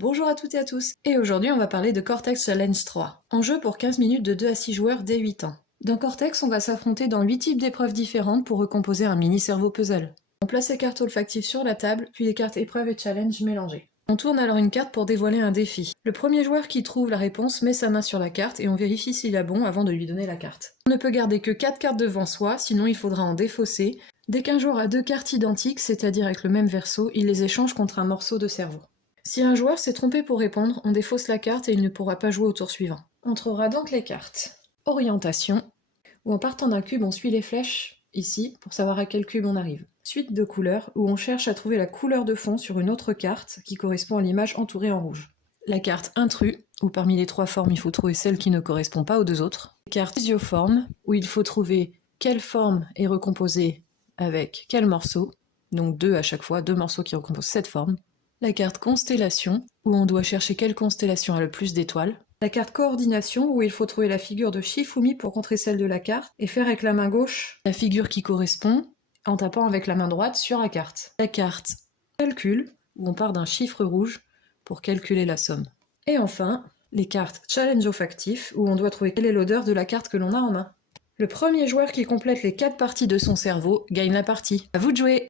Bonjour à toutes et à tous, et aujourd'hui on va parler de Cortex Challenge 3, en jeu pour 15 minutes de 2 à 6 joueurs dès 8 ans. Dans Cortex, on va s'affronter dans 8 types d'épreuves différentes pour recomposer un mini-cerveau puzzle. On place les cartes olfactives sur la table, puis les cartes épreuves et challenge mélangées. On tourne alors une carte pour dévoiler un défi. Le premier joueur qui trouve la réponse met sa main sur la carte et on vérifie s'il a bon avant de lui donner la carte. On ne peut garder que 4 cartes devant soi, sinon il faudra en défausser. Dès qu'un joueur a 2 cartes identiques, c'est-à-dire avec le même verso, il les échange contre un morceau de cerveau. Si un joueur s'est trompé pour répondre, on défausse la carte et il ne pourra pas jouer au tour suivant. On trouvera donc les cartes. Orientation, où en partant d'un cube on suit les flèches, ici, pour savoir à quel cube on arrive. Suite de couleurs, où on cherche à trouver la couleur de fond sur une autre carte qui correspond à l'image entourée en rouge. La carte intrus, où parmi les 3 formes il faut trouver celle qui ne correspond pas aux 2 autres. La carte physioforme, où il faut trouver quelle forme est recomposée avec quel morceau, donc 2 à chaque fois, 2 morceaux qui recomposent cette forme. La carte constellation, où on doit chercher quelle constellation a le plus d'étoiles. La carte coordination, où il faut trouver la figure de Shifumi pour contrer celle de la carte, et faire avec la main gauche la figure qui correspond, en tapant avec la main droite sur la carte. La carte calcul, où on part d'un chiffre rouge pour calculer la somme. Et enfin, les cartes challenge olfactif, où on doit trouver quelle est l'odeur de la carte que l'on a en main. Le premier joueur qui complète les 4 parties de son cerveau gagne la partie. À vous de jouer!